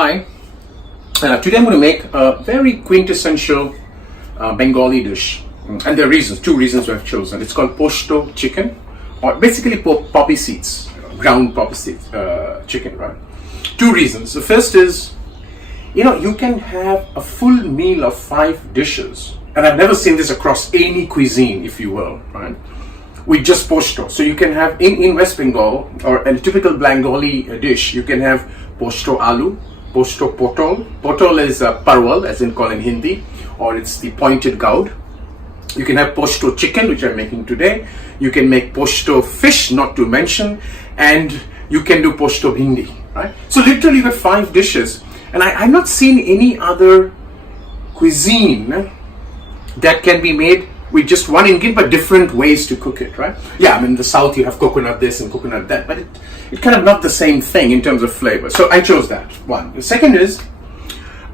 Hi. Today I'm going to make a very quintessential Bengali dish. And there are reasons, two reasons I've chosen. It's called Poshto chicken, or basically poppy seeds, ground poppy seeds chicken, right? Two reasons. The first is, you can have a full meal of 5 dishes. And I've never seen this across any cuisine, if you will, right? With just Poshto. So you can have, in West Bengal, or a typical Bengali dish, you can have Poshto aloo, Poshto potol. Potol is parwal, as in called in Hindi, or it's the pointed gourd. You can have Poshto chicken, which I'm making today. You can make Poshto fish, not to mention, and you can do Poshto bhindi, right? So literally you have 5 dishes. And I've not seen any other cuisine that can be made with just one ingredient, but different ways to cook it, right? Yeah, I mean, in the South you have coconut this and coconut that, but it's kind of not the same thing in terms of flavor. So I chose that one. The second is,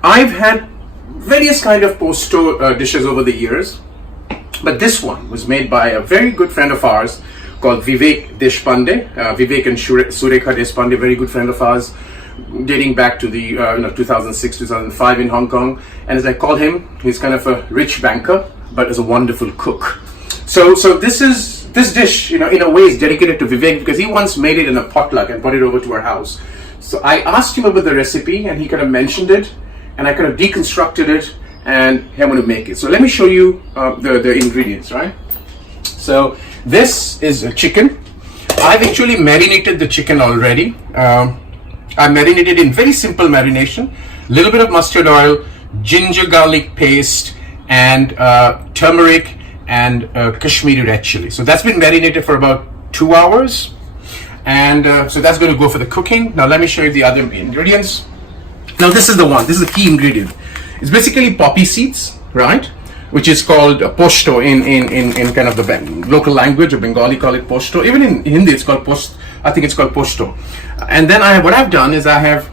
I've had various kind of Posto dishes over the years, but this one was made by a very good friend of ours called Vivek Deshpande. Vivek and Surekha Deshpande, very good friend of ours, dating back to the 2006, 2005 in Hong Kong. And as I call him, he's kind of a rich banker, but is a wonderful cook. So this dish, in a way, is dedicated to Vivek because he once made it in a potluck and brought it over to our house. So I asked him about the recipe, and he kind of mentioned it, and I kind of deconstructed it, and I'm going to make it. So let me show you the ingredients, right? So this is a chicken. I've actually marinated the chicken already. I marinated in very simple marination, a little bit of mustard oil, ginger garlic paste, and turmeric and Kashmiri red chili. So that's been marinated for about 2 hours, and so that's going to go for the cooking. Now let me show you the other ingredients. Now this is the one. This is the key ingredient. It's basically poppy seeds, right? Which is called Poshto in kind of the local language of Bengali, call it Poshto. Even in Hindi, it's called Post. I think it's called Poshto. And then what I've done is I have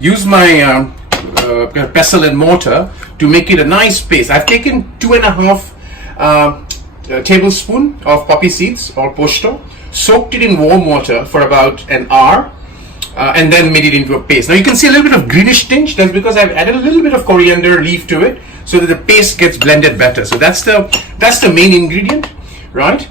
used my pestle and mortar to make it a nice paste. I've taken 2.5 tablespoon of poppy seeds or Poshto, soaked it in warm water for about an hour, and then made it into a paste. Now you can see a little bit of greenish tinge. That's because I've added a little bit of coriander leaf to it, so that the paste gets blended better. So that's the main ingredient, right?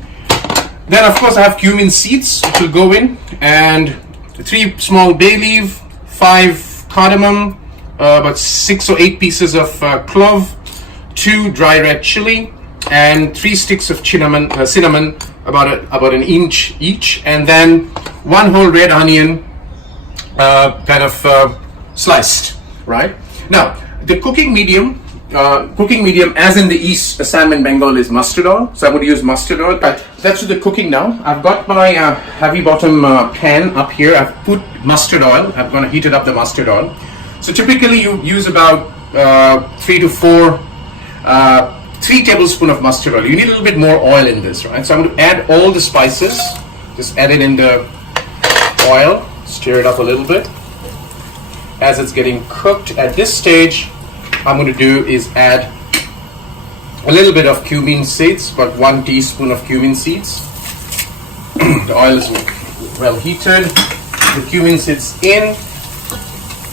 Then of course I have cumin seeds which will go in, and 3 small bay leaf, 5 cardamom, about 6 or 8 pieces of clove, 2 dry red chili, and 3 sticks of cinnamon, about an inch each, and then 1 whole red onion, sliced. Right now, the cooking medium, as in the East, Assam and Bengal, is mustard oil. So I'm going to use mustard oil. Right, that's the cooking now. I've got my heavy bottom pan up here. I've put mustard oil. I'm going to heat it up, the mustard oil. So typically you use about 3 to 4 3 tablespoons of mustard oil. You need a little bit more oil in this, right? So I'm going to add all the spices. Just add it in the oil. Stir it up a little bit. As it's getting cooked, at this stage, I'm going to do is add a little bit of cumin seeds, about 1 teaspoon of cumin seeds. The oil is well heated. The cumin seeds in,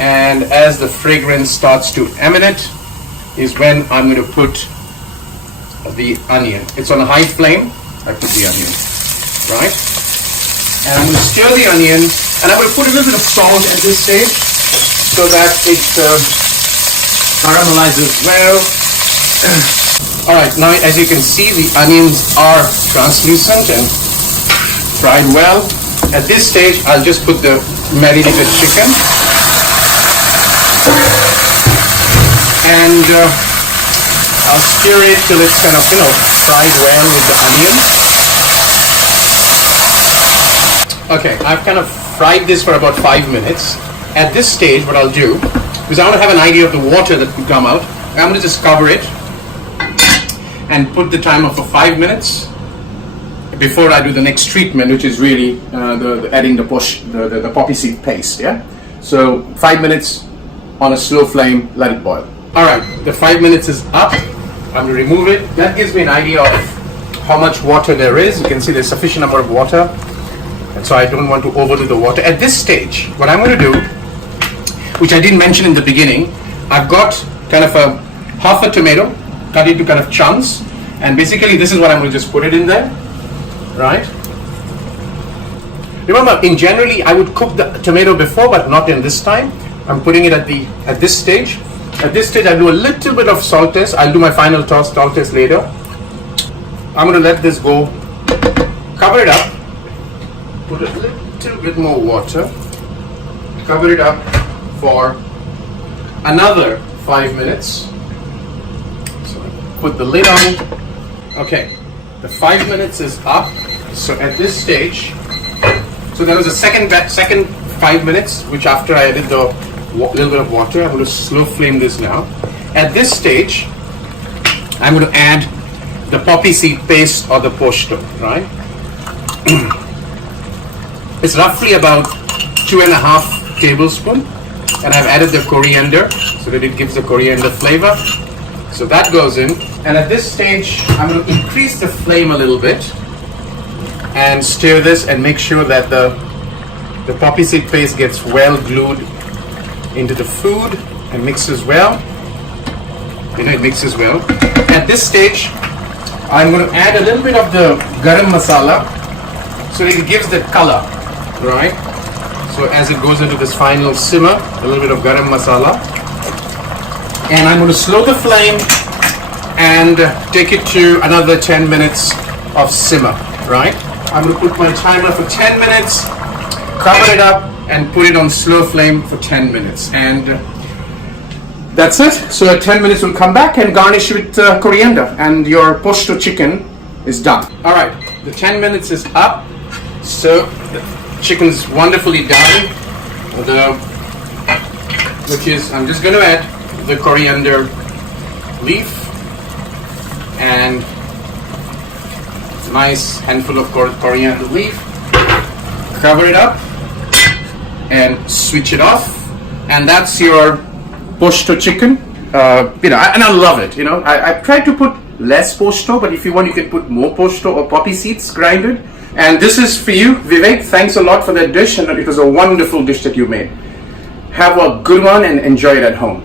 and as the fragrance starts to emanate, is when I'm going to put the onion. It's on a high flame. I put the onion, right? And I'm going to stir the onion, and I'm going to put a little bit of salt at this stage so that it caramelizes well. Alright, now as you can see, the onions are translucent and fried well. At this stage, I'll just put the marinated chicken, and I'll stir it till it's kind of, fried well with the onion. Okay, I've kind of fried this for about 5 minutes. At this stage, what I'll do, because I want to have an idea of the water that will come out, I'm going to just cover it and put the timer for 5 minutes before I do the next treatment, which is really adding the poppy seed paste. Yeah. So 5 minutes on a slow flame, let it boil. All right, the 5 minutes is up. I'm going to remove it. That gives me an idea of how much water there is. You can see there's sufficient amount of water. And so I don't want to overdo the water. At this stage, what I'm going to do, which I didn't mention in the beginning, I've got kind of a half a tomato, cut into kind of chunks, and basically this is what I'm going to just put it in there, right? Remember, in generally I would cook the tomato before, but not in this time. I'm putting it at this stage. At this stage, I'll do a little bit of salt test. I'll do my final salt test later. I'm going to let this go. Cover it up. Put a little bit more water. Cover it up for another 5 minutes. So put the lid on. Okay, the 5 minutes is up. So at this stage, so there was a second 5 minutes, which after I added the little bit of water, I'm going to slow flame this now. At this stage, I'm going to add the poppy seed paste or the poshto, right? It's roughly about 2.5 tablespoons, and I've added the coriander so that it gives the coriander flavor. So that goes in, and at this stage, I'm going to increase the flame a little bit and stir this and make sure that the poppy seed paste gets well glued into the food and mixes well. It mixes well. At this stage, I'm going to add a little bit of the garam masala so that it gives that color, right? So as it goes into this final simmer, a little bit of garam masala. And I'm going to slow the flame and take it to another 10 minutes of simmer, right? I'm going to put my timer for 10 minutes, cover it up, and put it on slow flame for 10 minutes. And that's it. So at 10 minutes we'll come back and garnish with coriander, and your poshto chicken is done. All right, the 10 minutes is up. So the chicken's wonderfully done. Which is, I'm just going to add the coriander leaf and nice handful of coriander leaf. Cover it up and switch it off, and that's your poshto chicken. And I love it. I try to put less poshto, but if you want, you can put more poshto or poppy seeds grinded. And this is for you, Vivek. Thanks a lot for that dish, and it was a wonderful dish that you made. Have a good one and enjoy it at home.